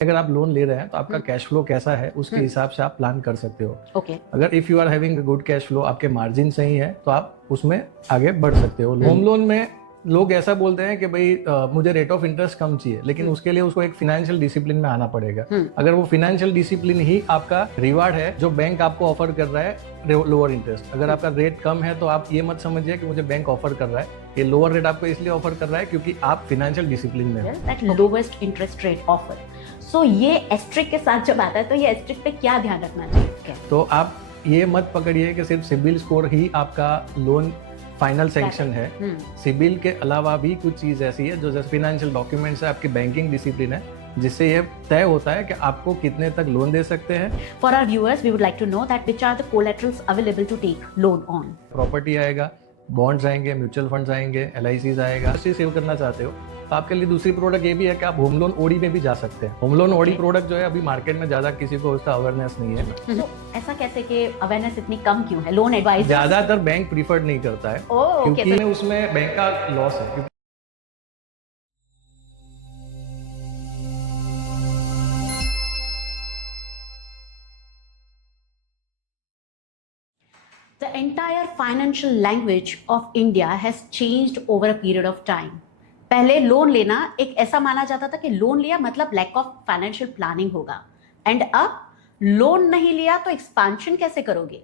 अगर आप लोन ले रहे हैं तो आपका कैश फ्लो कैसा है उसके हिसाब से आप प्लान कर सकते हो। ओके अगर if you are having good cash flow, आपके मार्जिन सही है तो आप उसमें आगे बढ़ सकते हो। होम लोन में लोग ऐसा बोलते हैं कि भाई मुझे रेट ऑफ इंटरेस्ट कम चाहिए, लेकिन उसके लिए उसको एक फाइनेंशियल डिसिप्लिन में आना पड़ेगा। अगर वो फाइनेंशियल डिसिप्लिन ही आपका रिवार्ड है जो बैंक आपको ऑफर कर रहा है लोअर इंटरेस्ट, अगर आपका रेट कम है तो आप ये मत समझिए कि मुझे बैंक ऑफर कर रहा है, ये लोअर रेट आपको इसलिए ऑफर कर रहा है क्योंकि आप फाइनेंशियल डिसिप्लिन में हो। That lowest interest rate offer. So ये एस्ट्रिक के साथ जब आता है तो ये एस्ट्रिक पे क्या ध्यान रखना चाहिए? तो आप ये मत पकड़िए कि सिर्फ सिबिल स्कोर ही आपका लोन फाइनल सैंक्शन है। सिबिल के अलावा भी कुछ चीज ऐसी है जो जैसे फाइनेंशियल डॉक्यूमेंट्स है, आपकी बैंकिंग डिसिप्लिन है, जिससे ये तय होता है कि आपको कितने तक लोन दे सकते हैं। For our viewers we would like to know that which are the collaterals available to take loan on. Property आएगा, बॉन्ड्स आएंगे, म्यूचुअल फंड्स आएंगे, LICs आएगा। सेव करना चाहते हो तो आपके लिए दूसरी प्रोडक्ट ये भी है कि आप होम लोन ओडी में भी जा सकते हैं। होम लोन ओडी प्रोडक्ट जो है अभी मार्केट में ज्यादा किसी को उसका अवेयरनेस नहीं है। तो ऐसा कैसे कि अवेयरनेस इतनी कम क्यों है? लोन एडवाइस ज्यादातर बैंक प्रीफर्ड नहीं करता है क्योंकि उसमें बैंक का लॉस है। The entire financial language of India has changed over a period of time. पहले लोन लेना एक ऐसा माना जाता था कि लोन लिया मतलब लैक ऑफ फाइनेंशियल प्लानिंग होगा, एंड अब लोन नहीं लिया तो एक्सपांशन कैसे करोगे?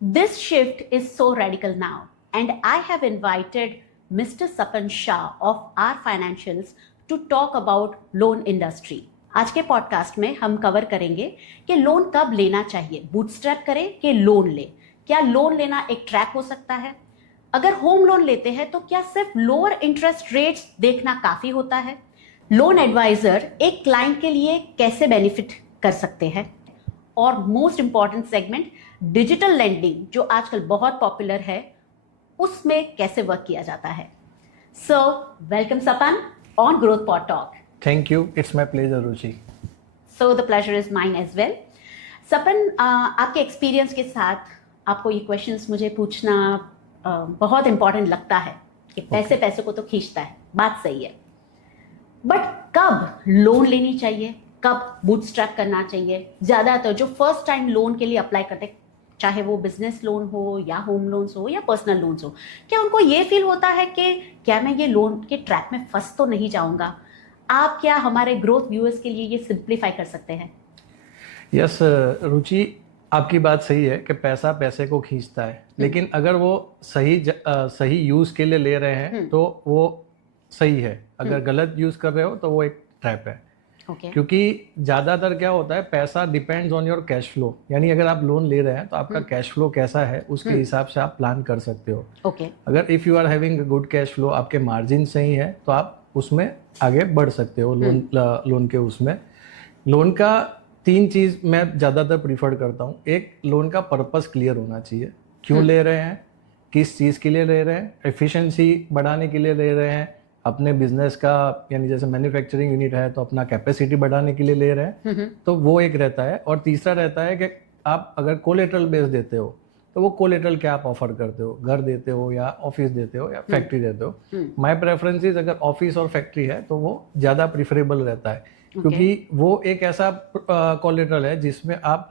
This shift is so radical now, and I have invited mister Sapan Shah of R financials to talk about loan industry. आज के पॉडकास्ट में हम कवर करेंगे कि लोन कब लेना चाहिए, बूटस्ट्रैप करें कि लोन ले, क्या लोन लेना एक ट्रैप हो सकता है, अगर होम लोन लेते हैं तो क्या सिर्फ लोअर इंटरेस्ट रेट्स देखना काफी होता है, लोन एडवाइजर एक क्लाइंट के लिए कैसे बेनिफिट कर सकते हैं, और most important segment digital lending जो आजकल बहुत पॉपुलर है उसमें कैसे वर्क किया जाता है। So welcome Sapan on growth pod talk. Thank you, it's my pleasure Ruchi. So the pleasure is mine as well. Sapan, आपके एक्सपीरियंस के साथ आपको ये क्वेश्चंस मुझे पूछना बहुत इंपॉर्टेंट लगता है कि पैसे पैसे को तो खींचता है, बात सही है, बट कब लोन लेनी चाहिए, कब बूटस्ट्रैप करना चाहिए? ज्यादातर जो फर्स्ट टाइम लोन के लिए अप्लाई करते हैं, चाहे वो बिजनेस लोन हो या होम लोन्स हो या पर्सनल लोन्स हो, क्या उनको ये फील होता है कि क्या मैं ये लोन के ट्रैप में फंस तो नहीं जाऊंगा? आप क्या हमारे ग्रोथ व्यूअर्स के लिए ये सिंप्लीफाई कर सकते हैं? यस रुचि, आपकी बात सही है कि पैसा पैसे को खींचता है, लेकिन अगर वो सही यूज के लिए ले रहे हैं तो वो सही है, अगर गलत यूज कर रहे हो तो वो एक ट्रैप है। क्योंकि ज्यादातर क्या होता है, पैसा depends on your cash flow, यानी अगर आप लोन ले रहे हैं तो आपका कैश फ्लो कैसा है उसके हिसाब से आप प्लान कर सकते हो। अगर if you are having good cash flow, आपके मार्जिन सही है तो आप उसमें आगे बढ़ सकते हो। लोन के उसमें लोन का 3 चीज मैं ज्यादातर प्रीफर करता हूँ। एक, लोन का पर्पस क्लियर होना चाहिए, क्यों ले रहे हैं, किस चीज के लिए ले रहे हैं, एफिशिएंसी बढ़ाने के लिए ले रहे हैं, अपने बिजनेस का यानी जैसे मैन्युफैक्चरिंग यूनिट है तो अपना कैपेसिटी बढ़ाने के लिए ले रहे हैं, तो वो एक रहता है। और तीसरा रहता है कि आप अगर कोलेटरल बेस देते हो तो वो कोलेटरल क्या आप ऑफर करते हो, घर देते हो या ऑफिस देते हो या फैक्ट्री देते हो। माय प्रेफरेंस इज अगर ऑफिस और फैक्ट्री है तो वो ज्यादा प्रिफरेबल रहता है, क्योंकि वो एक ऐसा कोलेटरल है जिसमें आप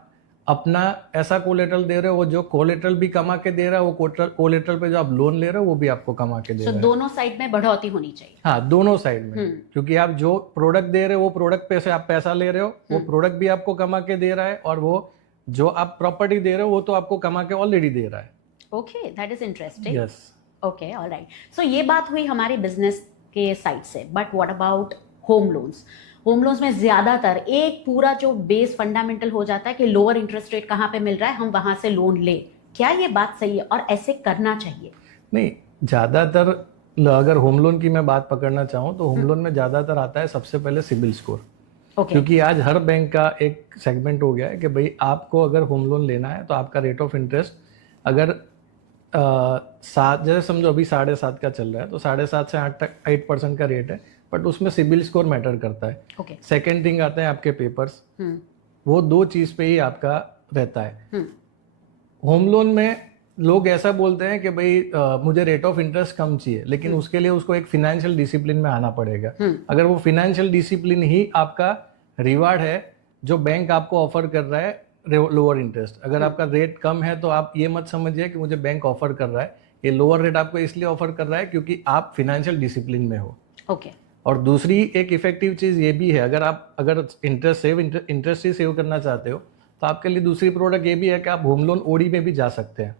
अपना ऐसा कोलेटरल दे रहे हो, वो जो कोलेटरल भी कमा के दे रहा है, वो कोलेटरल पे जो आप लोन ले रहे हो वो भी आपको कमा के दे रहा है। दोनों साइड में बढ़ोतरी होनी चाहिए। हाँ, दोनों साइड में, क्योंकि आप जो प्रोडक्ट दे रहे हो वो प्रोडक्ट पे से आप पैसा ले रहे हो, वो प्रोडक्ट भी आपको कमा के दे रहा है, और वो जो आप प्रॉपर्टी दे रहे हो वो तो आपको कमा के ऑलरेडी दे रहा है। Okay, that is interesting. Yes, okay, alright. So ये बात हुई हमारे बिजनेस के साइड से, but what about home loans? Home loans में ज्यादातर एक पूरा जो बेस फंडामेंटल हो जाता है कि लोअर इंटरेस्ट रेट कहाँ पे मिल रहा है, हम वहां से लोन ले। क्या ये बात सही है और ऐसे करना चाहिए? नहीं, ज्यादातर अगर होम लोन की मैं बात पकड़ना चाहूँ तो होम लोन में ज्यादातर आता है सबसे पहले सिबिल स्कोर। क्योंकि आज हर बैंक का एक सेगमेंट हो गया है कि भाई आपको अगर होम लोन लेना है तो आपका रेट ऑफ इंटरेस्ट अगर 7, जैसे समझो अभी 7.5 का चल रहा है तो 7.5 से 8% का रेट है, बट उसमें सिबिल स्कोर मैटर करता है। सेकेंड थिंग आता है आपके पेपर्स, वो 2 चीज पे ही आपका रहता है। होम लोन में लोग ऐसा बोलते हैं कि भाई मुझे रेट ऑफ इंटरेस्ट कम चाहिए, लेकिन उसके लिए उसको एक फाइनेंशियल डिसिप्लिन में आना पड़ेगा। अगर वो फाइनेंशियल डिसिप्लिन ही आपका रिवार्ड है जो बैंक आपको ऑफर कर रहा है लोअर इंटरेस्ट। अगर आपका रेट कम है तो आप ये मत समझिए कि मुझे बैंक ऑफर कर रहा है, ये लोअर रेट आपको इसलिए ऑफर कर रहा है क्योंकि आप फिनेंशियल डिसिप्लिन में हो। ओके। और दूसरी एक इफेक्टिव चीज़ ये भी है, अगर इंटरेस्ट ही सेव करना चाहते हो तो आपके लिए दूसरी प्रोडक्ट ये भी है कि आप होम लोन ओडी में भी जा सकते हैं।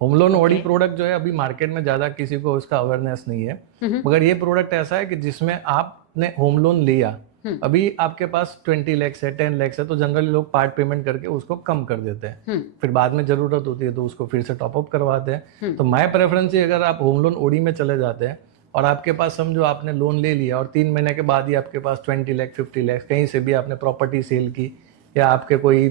होम लोन ओडी प्रोडक्ट जो है अभी मार्केट में ज़्यादा किसी को उसका अवेयरनेस नहीं है, मगर ये प्रोडक्ट ऐसा है कि जिसमें आपने होम लोन लिया, अभी आपके पास 20 लाख है, 10 लाख है, तो जनरली लोग पार्ट पेमेंट करके उसको कम कर देते हैं, फिर बाद में जरूरत होती है तो उसको फिर से टॉप अप करवाते हैं। तो माय प्रेफरेंस है, अगर आप होम लोन ओडी में चले जाते हैं और आपके पास समझो आपने लोन ले लिया और 3 महीने के बाद ही आपके पास 20 लाख 50 लाख कहीं से भी आपने प्रॉपर्टी सेल की या आपके कोई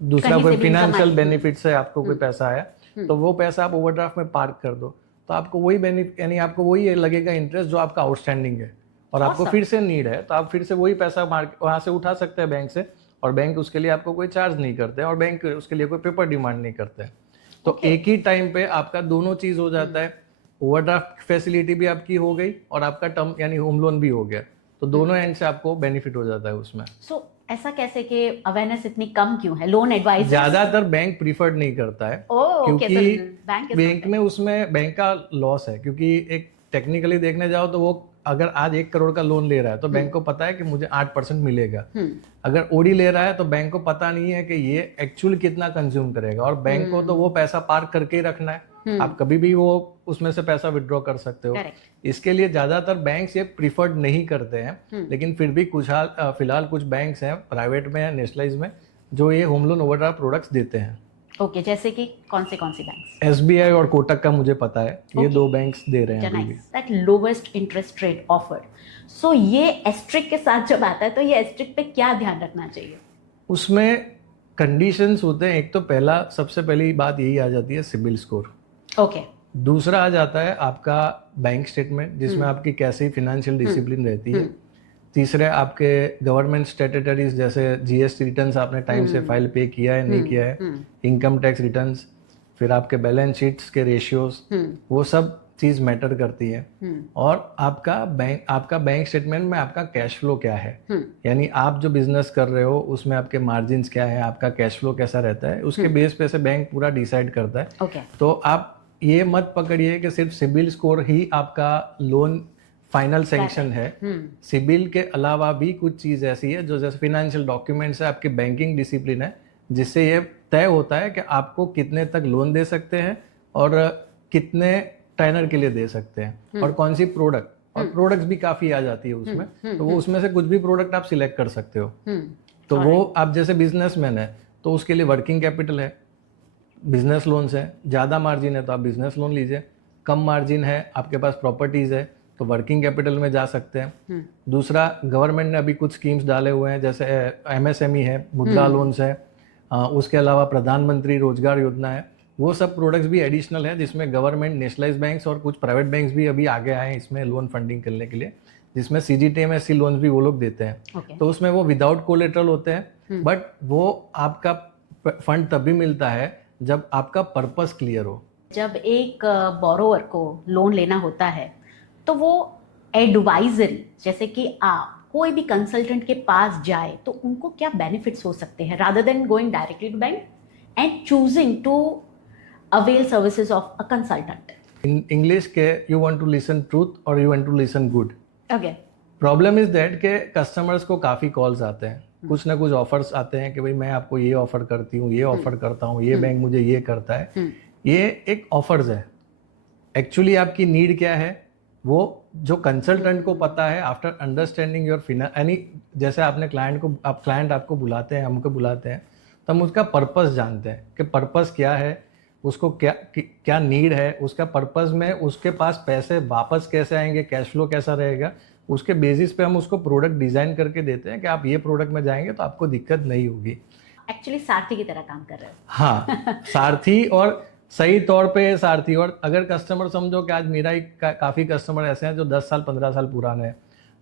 दूसरा कोई फिनेंशियल बेनिफिट से आपको कोई पैसा आया, तो वो पैसा आप ओवरड्राफ्ट में पार्क कर दो, तो आपको वही बेनिफिट, यानी आपको वही लगेगा इंटरेस्ट जो आपका आउटस्टैंडिंग है, और आपको फिर से नीड है तो आप फिर से वही पैसा वहां से उठा सकते हैं बैंक से, और बैंक उसके लिए आपको कोई चार्ज नहीं करते और बैंक उसके लिए कोई पेपर डिमांड नहीं करते। तो एक ही टाइम पे आपका दोनों चीज हो जाता है, ओवरड्राफ्ट फैसिलिटी भी आपकी हो गई और आपका टर्म यानी होम लोन भी हो गया, तो दोनों एंड से आपको बेनिफिट हो जाता है उसमें। सो ऐसा कैसे कि अवेयरनेस इतनी कम क्यों है? लोन एडवाइस ज्यादातर बैंक प्रीफर्ड नहीं करता है क्योंकि बैंक में उसमें बैंक का लॉस है, क्योंकि एक टेक्निकली देखने जाओ तो वो अगर आज 1 करोड़ का लोन ले रहा है तो बैंक को पता है कि मुझे 8% मिलेगा। अगर ओडी ले रहा है तो बैंक को पता नहीं है कि ये एक्चुअल कितना कंज्यूम करेगा, और बैंक को तो वो पैसा पार्क करके ही रखना है, आप कभी भी वो उसमें से पैसा विड्रॉ कर सकते हो। इसके लिए ज्यादातर बैंक्स ये प्रीफर्ड नहीं करते हैं, लेकिन फिर भी फिलहाल कुछ बैंक्स हैं प्राइवेट में या नेशनलाइज में जो ये होम लोन ओवरड्राफ्ट प्रोडक्ट्स देते हैं। ओके, जैसे कि कौन से बैंक्स? SBI और कोटक का मुझे पता है, ये 2 बैंक्स दे रहे हैं अभी भी। That lowest interest rate offered. So ये एस्ट्रिक के साथ जब आता है तो ये एस्ट्रिक पे क्या ध्यान रखना चाहिए? उसमें कंडीशंस होते हैं, एक तो पहला सबसे पहली बात यही आ जाती है सिबिल स्कोर। ओके। दूसरा आ जाता है आपका बैंक स्टेटमेंट जिसमें आपकी कैसी फिनेंशियल डिसिप्लिन रहती है। तीसरे आपके गवर्नमेंट स्टैट्यूटरीज जैसे GST रिटर्न्स आपने टाइम से फाइल पे किया है नहीं किया है, इनकम टैक्स रिटर्न्स, फिर आपके बैलेंस शीट्स के रेशियोज, वो सब चीज मैटर करती है। और आपका बैंक स्टेटमेंट में आपका कैश फ्लो क्या है, यानी आप जो बिजनेस कर रहे हो उसमें आपके मार्जिन्स क्या है, आपका कैश फ्लो कैसा रहता है, उसके बेस पे से बैंक पूरा डिसाइड करता है। तो आप ये मत पकड़िए कि सिर्फ सिबिल स्कोर ही आपका लोन फाइनल सैंक्शन है। सिबिल के अलावा भी कुछ चीज ऐसी है जो जैसे फिनेंशियल डॉक्यूमेंट्स है, आपकी बैंकिंग डिसिप्लिन है, जिससे ये तय होता है कि आपको कितने तक लोन दे सकते हैं और कितने टेनर के लिए दे सकते हैं, और कौन सी प्रोडक्ट, और प्रोडक्ट्स भी काफी आ जाती है उसमें, तो वो उसमें से कुछ भी प्रोडक्ट आप सिलेक्ट कर सकते हो। तो वो आप जैसे बिजनेसमैन है तो उसके लिए वर्किंग कैपिटल है, बिजनेस लोन्स है, ज़्यादा मार्जिन है तो आप बिजनेस लोन लीजिए, कम मार्जिन है आपके पास प्रॉपर्टीज़ है तो वर्किंग कैपिटल में जा सकते हैं। दूसरा, गवर्नमेंट ने अभी कुछ स्कीम्स डाले हुए हैं जैसे MSME है, मुद्रा लोन्स है, उसके अलावा प्रधानमंत्री रोजगार योजना है, वो सब प्रोडक्ट्स भी एडिशनल है जिसमें गवर्नमेंट, नेशनलाइज बैंक्स और कुछ प्राइवेट बैंक्स भी अभी आगे आए हैं इसमें लोन फंडिंग करने के लिए, जिसमें CGTMSE लोन्स भी वो लोग देते हैं। तो उसमें वो विदाउट कोलेटरल होते हैं, बट वो आपका फंड तभी मिलता है जब आपका पर्पस क्लियर हो। जब एक बोरोवर को लोन लेना होता है तो वो एडवाइजरी, जैसे कि आप कोई भी कंसल्टेंट के पास जाए तो उनको क्या बेनिफिट्स हो सकते हैं rather than going directly to bank and choosing to avail services of a consultant? In English के you want to listen truth और you want to listen good. Okay. Problem is that के customers को काफ़ी calls आते हैं, कुछ ना कुछ ऑफर्स आते हैं कि भाई मैं आपको ये ऑफर करती हूँ, ये ऑफर करता हूँ, ये बैंक मुझे ये करता है। ये एक ऑफर्स है, एक्चुअली आपकी नीड क्या है वो जो कंसल्टेंट को पता है आफ्टर अंडरस्टैंडिंग योर यानी जैसे आपने क्लाइंट आपको बुलाते हैं, हमको बुलाते हैं, तो हम उसका पर्पस जानते हैं कि पर्पस क्या है, उसको क्या नीड है, उसका पर्पस में उसके पास पैसे वापस कैसे आएंगे, कैश फ्लो कैसा रहेगा, उसके बेसिस पे हम उसको प्रोडक्ट डिजाइन करके देते हैं कि आप ये प्रोडक्ट में जाएंगे तो आपको दिक्कत नहीं होगी। एक्चुअली सारथी की तरह काम कर रहे हो। हाँ, सारथी, और सही तौर पे सारथी। और अगर कस्टमर समझो कि आज मेरा ही काफ़ी कस्टमर ऐसे हैं जो 10 साल 15 साल पुराने हैं,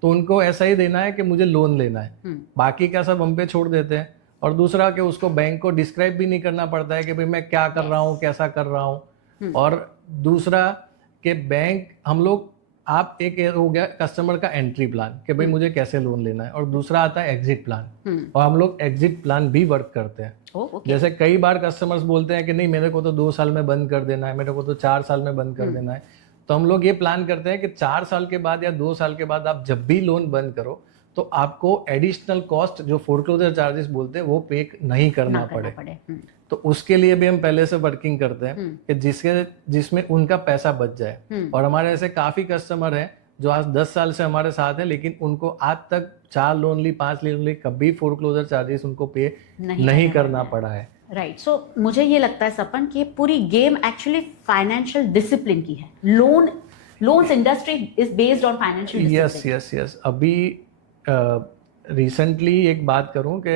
तो उनको ऐसा ही देना है कि मुझे लोन लेना है, बाकी का सब हम पे छोड़ देते हैं। और दूसरा कि उसको बैंक को डिस्क्राइब भी नहीं करना पड़ता है कि भाई मैं क्या कर रहा हूँ, कैसा कर रहा हूँ। और दूसरा कि बैंक, हम लोग आप एक ये हो गया कस्टमर का एंट्री प्लान कि भाई मुझे कैसे लोन लेना है, और दूसरा आता है एग्जिट प्लान, और हम लोग एग्जिट प्लान भी वर्क करते हैं। ओके। जैसे कई बार कस्टमर्स बोलते हैं कि नहीं मेरे को तो 2 साल में बंद कर देना है, मेरे को तो 4 साल में बंद कर देना है, तो हम लोग ये प्लान करते हैं कि 4 साल के बाद या 2 साल के बाद आप जब भी लोन बंद करो तो आपको एडिशनल कॉस्ट जो फोरक्लोजर चार्जेस बोलते हैं वो पे नहीं करना पड़े। तो उसके लिए भी हम पहले से वर्किंग करते हैं कि जिसमें उनका पैसा बच जाए। और हमारे ऐसे काफी कस्टमर हैं जो आज 10 साल से हमारे साथ हैं, लेकिन उनको आज तक 4 लोन ली, 5 लोन ली, कभी फोरक्लोजर चार्जेस उनको पे नहीं करना पड़ा है। राइट। सो मुझे ये लगता है सपन कि पूरी गेम एक्चुअली फाइनेंशियल डिसिप्लिन की है। Loans industry is based on financial discipline. Yes. अभी रिसेंटली एक बात करूं कि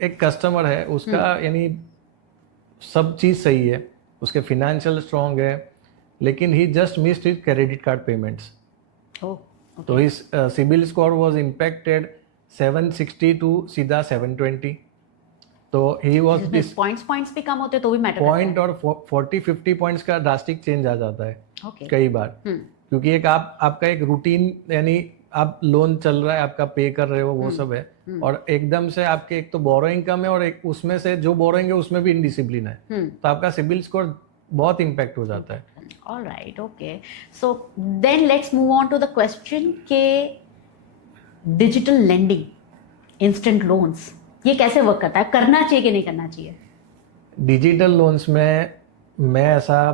एक कस्टमर है, उसका यानी सब चीज़ सही है, उसके फाइनेंशियल स्ट्रांग है, लेकिन he just missed his credit card payments. तो his CIBIL score was impacted 760 to सीधा 720। तो ही वाज दिस पॉइंट्स भी कम होते तो भी मैटर पॉइंट और 40-50 पॉइंट्स का ड्रास्टिक चेंज आ जाता है कई बार। क्योंकि एक आपका एक रूटीन, यानी आप लोन चल रहा है, आपका पे कर रहे हो, वो सब है, और एकदम से आपके एक तो बोरोइंग कम है और एक उसमें से जो बोरोइंग है उसमें भी इनडिसिप्लिन है, तो आपका सिबिल स्कोर बहुत इम्पैक्ट हो जाता है। Alright, okay. So then let's move on to the question के डिजिटल लेंडिंग, इंस्टेंट लोन्स, ये कैसे वर्क करता है, करना चाहिए कि नहीं करना चाहिए? डिजिटल लोन्स में मैं ऐसा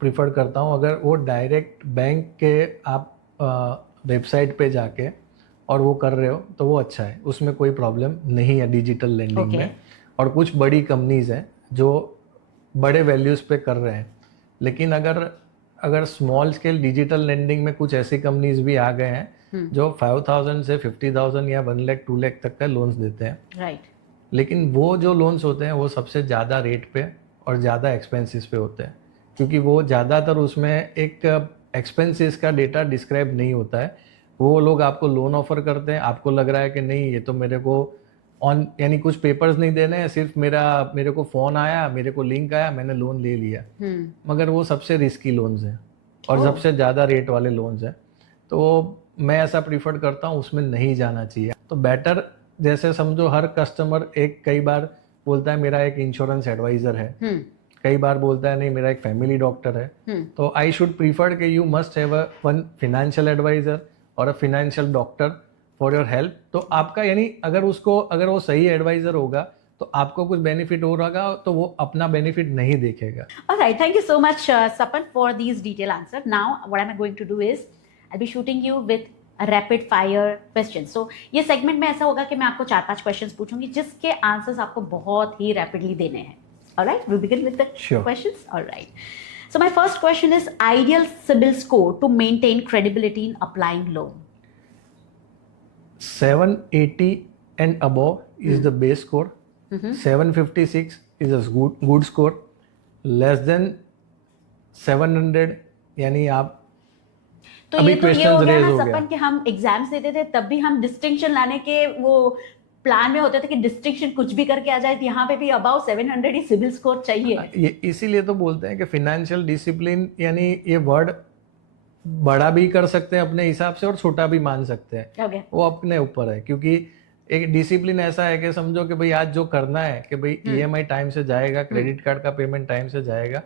प्रिफर करता हूँ, अगर वो डायरेक्ट बैंक के आप वेबसाइट पे जाके और वो कर रहे हो तो वो अच्छा है, उसमें कोई प्रॉब्लम नहीं है डिजिटल लेंडिंग में। और कुछ बड़ी कंपनीज हैं जो बड़े वैल्यूज पे कर रहे हैं, लेकिन अगर स्मॉल स्केल डिजिटल लेंडिंग में कुछ ऐसी कंपनीज भी आ गए हैं जो 5,000 से 50,000 या 1 लाख 2 लाख तक का लोन्स देते हैं। राइट। लेकिन वो जो लोन्स होते हैं वो सबसे ज़्यादा रेट पे और ज़्यादा एक्सपेंसिस पे होते हैं, क्योंकि वो ज़्यादातर उसमें एक एक्सपेंसेस का डेटा डिस्क्राइब नहीं होता है। वो लोग आपको लोन ऑफर करते हैं, आपको लग रहा है कि नहीं ये तो मेरे को यानी कुछ पेपर्स नहीं देने हैं, सिर्फ मेरे को फ़ोन आया, मेरे को लिंक आया, मैंने लोन ले लिया। मगर वो सबसे रिस्की लोन्स हैं और सबसे ज़्यादा रेट वाले लोन्स हैं। तो मैं ऐसा प्रीफर करता हूँ, उसमें नहीं जाना चाहिए। तो बेटर, जैसे समझो हर कस्टमर कई बार बोलता है मेरा एक इंश्योरेंस एडवाइजर है, कई बार बोलता है नहीं मेरा एक फैमिली डॉक्टर है। तो आई शुड प्रीफर कि you must have one financial adviser और a financial doctor for your help. तो आपका यानी अगर वो सही एडवाइजर होगा तो आपको कुछ बेनिफिट हो रहा, तो वो अपना बेनिफिट नहीं देखेगा। Alright, thank you so much, Sapan, for these detailed answers. Now, what am I going to do is I'll be shooting you with a rapid fire question. So, ये सेगमेंट में ऐसा होगा कि मैं आपको 4-5 क्वेश्चंस पूछूंगी जिसके आंसर्स आपको बहुत ही रैपिडली देने हैं। Alright, we'll begin with the questions. Alright. So, my first question is ideal CIBIL score to maintain credibility in applying loan. 780 and above is the base score. 756 is a good score. Less than 700 यानी आप तो ये तो ये हो गया ना सपन कि हम एग्जाम्स देते थे तब भी हम डिस्टिंक्शन लाने के वो प्लान में होते थे कि डिस्टिंक्शन कुछ भी करके आ जाए, यहाँ पे भी अबाउ 700 ही सिबिल स्कोर चाहिए। ये इसीलिए तो बोलते हैं कि फाइनेंशियल डिसिप्लिन, यानी ये वर्ड बड़ा भी कर सकते हैं अपने हिसाब से और छोटा भी मान सकते हैं, वो अपने ऊपर है। क्योंकि एक डिसिप्लिन ऐसा है कि समझो कि भाई आज जो करना है कि भाई ईएमआई टाइम से जाएगा, क्रेडिट कार्ड का पेमेंट टाइम से जाएगा,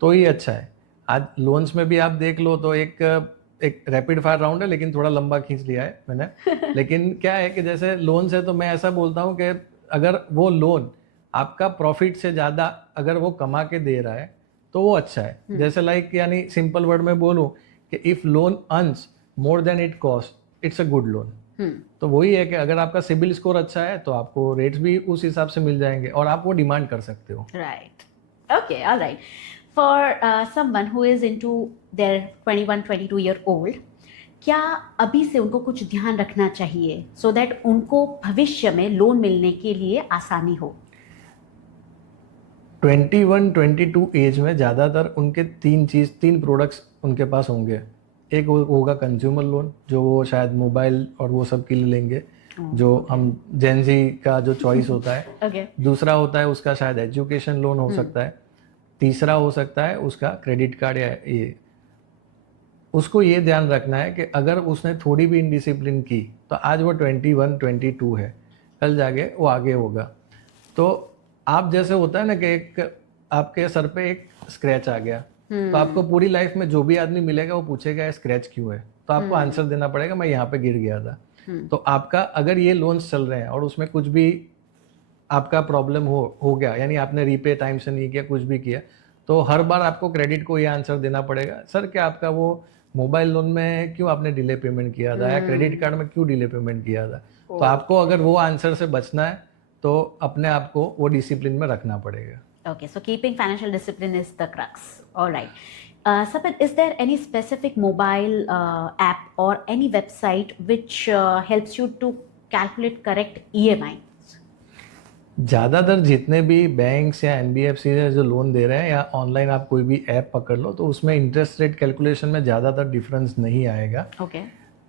तो ही अच्छा है। आज लोन्स में भी आप देख लो तो एक रैपिड फायर राउंड है, लेकिन थोड़ा लंबा खींच लिया है मैंने। लेकिन क्या है कि जैसे लोन्स है तो मैं ऐसा बोलता हूँ कि अगर वो लोन आपका प्रॉफिट से ज़्यादा अगर वो कमा के दे रहा है तो वो अच्छा है। जैसे लाइक यानी सिंपल वर्ड में बोलूँ कि if loan earns more than it cost it's a good loan. तो वही है कि अगर आपका सिबिल स्कोर अच्छा है तो आपको रेट्स भी उस हिसाब से मिल जाएंगे और आप वो डिमांड कर सकते हो। Right, okay, alright. For someone who is into their 21-22 year old, क्या अभी से उनको कुछ ध्यान रखना चाहिए सो दैट उनको भविष्य में लोन मिलने के लिए आसानी हो? 21-22 एज में ज़्यादातर उनके तीन प्रोडक्ट्स उनके पास होंगे। एक होगा कंज्यूमर लोन, जो वो शायद मोबाइल और वो सब के लिए लेंगे, जो हम जेनजी का जो चॉइस होता है। दूसरा होता है उसका शायद एजुकेशन लोन हो सकता है। तीसरा हो सकता है उसका क्रेडिट कार्ड या ये। उसको ये ध्यान रखना है कि अगर उसने थोड़ी भी इनडिसिप्लिन की तो आज वो 21 22 है, कल जाके वो आगे होगा। तो आप जैसे होता है ना कि एक आपके सर पे एक स्क्रैच आ गया, तो आपको पूरी लाइफ में जो भी आदमी मिलेगा वो पूछेगा स्क्रैच क्यों है, तो आपको आंसर देना पड़ेगा मैं यहाँ पे गिर गया था। तो आपका अगर ये लोन्स चल रहे हैं और उसमें कुछ भी आपका प्रॉब्लम हो गया, यानी आपने रीपे टाइम से नहीं किया, कुछ भी किया, तो हर बार आपको क्रेडिट को ये आंसर देना पड़ेगा, सर क्या आपका वो मोबाइल लोन में क्यों आपने डिले पेमेंट किया था, या क्रेडिट कार्ड में क्यों डिले पेमेंट किया था। तो आपको अगर वो आंसर से बचना है तो अपने आप को वो डिसिप्लिन में रखना पड़ेगा। Okay, so keeping financial discipline is the crux. All right. Sapit, is there any specific mobile app or any website which helps you to calculate correct EMI? ज़्यादातर जितने भी बैंक्स या एनबीएफसी है जो लोन दे रहे हैं, या ऑनलाइन आप कोई भी ऐप पकड़ लो, तो उसमें इंटरेस्ट रेट कैलकुलेशन में ज़्यादातर डिफरेंस नहीं आएगा। Okay.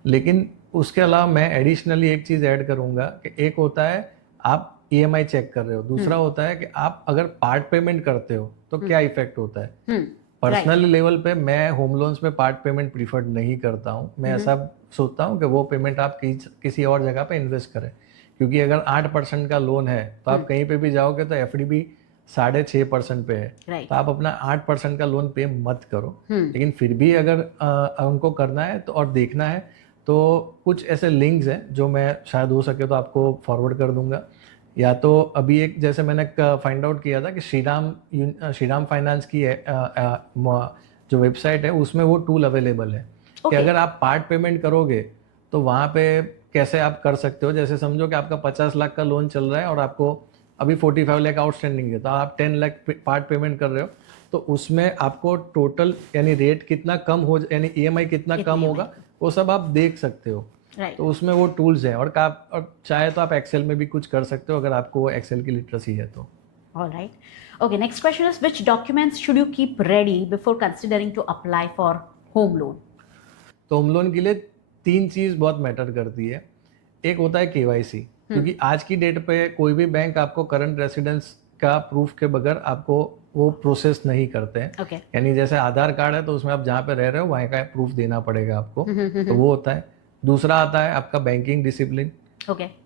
लेकिन उसके अलावा मैं एडिशनली एक चीज़ ऐड करूँगा कि एक होता है आप ईएमआई चेक कर रहे हो, दूसरा होता है कि आप अगर पार्ट पेमेंट करते हो तो क्या इफेक्ट होता है। पर्सनली लेवल पे मैं होम लोन्स में पार्ट पेमेंट प्रीफर्ड नहीं करता हूँ। मैं ऐसा सोचता हूँ कि वो पेमेंट आप किसी और जगह पे इन्वेस्ट करें, क्योंकि अगर 8% का लोन है तो आप कहीं पे भी जाओगे तो एफडी भी 6.5% पे है, तो आप अपना 8% का लोन पे मत करो। लेकिन फिर भी अगर उनको करना है तो और देखना है तो कुछ ऐसे लिंक्स हैं जो मैं शायद हो सके तो आपको फॉरवर्ड कर दूंगा, या तो अभी एक जैसे मैंने फाइंड आउट किया था कि श्रीराम फाइनेंस की जो वेबसाइट है उसमें वो टूल अवेलेबल है कि अगर आप पार्ट पेमेंट करोगे तो वहाँ पे कैसे आप कर सकते हो। जैसे समझो कि आपका 50 लाख का लोन चल रहा है और आपको अभी 45 लाख आउटस्टैंडिंग है, तो आप 10 लाख पार्ट पेमेंट कर रहे हो, तो उसमें आपको टोटल यानी रेट कितना कम हो, यानी ईएमआई कितना कम होगा, वो सब आप देख सकते हो। तो उसमें वो टूल्स हैं, और चाहे तो आप एक्सेल में भी कुछ कर सकते हो अगर आपको एक्सेल की लिटरेसी है तो। Alright. Okay, next question is which documents should you keep ready before considering to apply for home loan? तो होम लोन के लिए 3 चीज़ बहुत मैटर करती है। एक होता है केवाईसी, क्योंकि आज की डेट पे कोई भी बैंक आपको करंट रेसिडेंस का प्रूफ के बगैर आपको वो प्रोसेस नहीं करते हैं। यानी जैसे आधार कार्ड है तो उसमें आप जहाँ पे रह रहे हो वहाँ का प्रूफ देना पड़ेगा आपको, तो वो होता है। दूसरा आता है आपका banking discipline,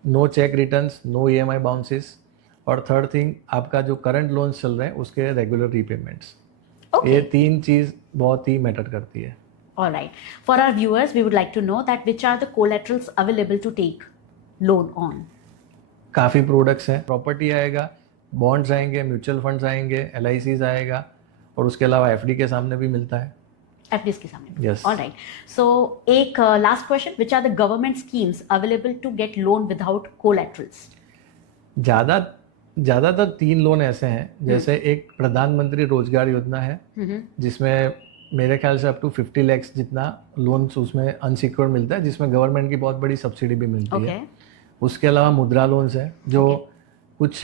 no cheque returns, no EMI bounces, और थर्ड थिंग आपका जो करंट लोन चल रहे हैं उसके रेगुलर रीपेमेंट्स। ये 3 चीज़ बहुत ही मैटर करती है। All right. For our viewers, we would like to know that which are the collaterals available to take loan on? काफ़ी प्रोडक्ट्स हैं, प्रॉपर्टी आएगा, बॉन्ड्स आएंगे, म्यूचुअल फंड्स आएंगे, एलआईसीज आएगा, और उसके अलावा एफडी के सामने भी मिलता है। FDs के सामने। Yes. All right. So एक last question, which are the government schemes available to get loan without collaterals? ज़्यादातर 3 लोन ऐसे हैं, जैसे एक प्रधानमंत्री रोजगार योजना है जिसमें मेरे ख्याल से अप टू 50 लाख जितना लोन उसमें अनसिक्योर्ड मिलता है, जिसमें गवर्नमेंट की बहुत बड़ी सब्सिडी भी मिलती है। उसके अलावा मुद्रा लोन्स है जो कुछ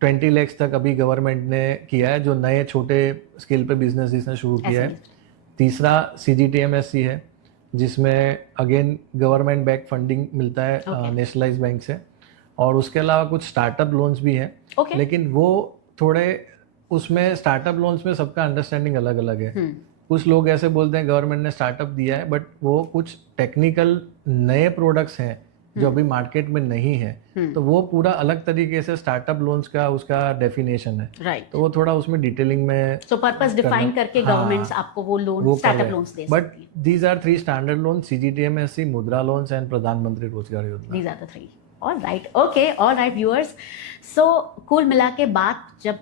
20 लाख तक अभी गवर्नमेंट ने किया है, जो नए छोटे स्केल पे बिजनेस जिसने शुरू किया है। तीसरा CGTMSE है जिसमें अगेन गवर्नमेंट बैक फंडिंग मिलता है नेशनलाइज बैंक से, और उसके अलावा कुछ स्टार्टअप लोन्स भी हैं। लेकिन वो थोड़े उसमें स्टार्टअप लोन्स में सबका अंडरस्टैंडिंग अलग अलग है। कुछ लोग ऐसे बोलते हैं गवर्नमेंट ने स्टार्टअप दिया है, बट वो कुछ टेक्निकल नए प्रोडक्ट्स हैं जो अभी मार्केट में नहीं है, तो वो पूरा अलग तरीके से स्टार्टअप लोन्स का उसका डेफिनेशन है। तो वो थोड़ा उसमें डिटेलिंग में पर्पस डिफाइन करके गवर्नमेंट्स आपको वो लोन स्टार्टअप लोन्स दे सकती है। But these are 3 standard loan, CGTMSE, Mudra loans and Pradhan Mantri Rozgar Yojana. These are the 3। All right, okay, all right viewers. So कुल मिला के बात जब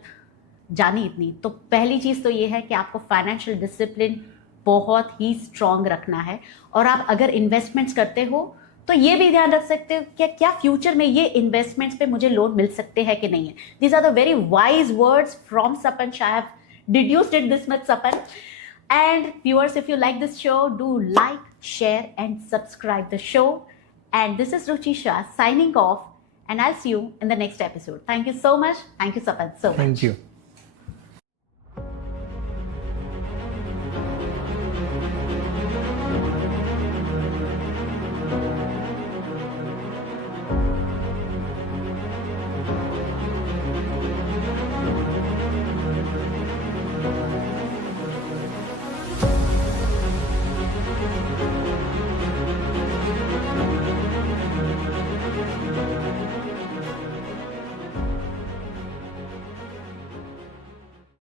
जानी इतनी, तो पहली चीज़ तो ये है कि आपको फाइनेंशियल डिसिप्लिन बहुत ही स्ट्रांग रखना है, और आप अगर इन्वेस्टमेंट्स करते हो तो ये भी ध्यान रख सकते हो कि क्या फ्यूचर में ये इन्वेस्टमेंट्स पे मुझे लोन मिल सकते हैं कि नहीं है। These are the very wise words from Sapan. I have deduced it this much, Sapan. And viewers, if you like this show, do like, share and subscribe the show. And this is Ruchi Shah signing off, and I'll see you in the next episode. Thank you so much. Thank you, Sapan, so much. Thank you.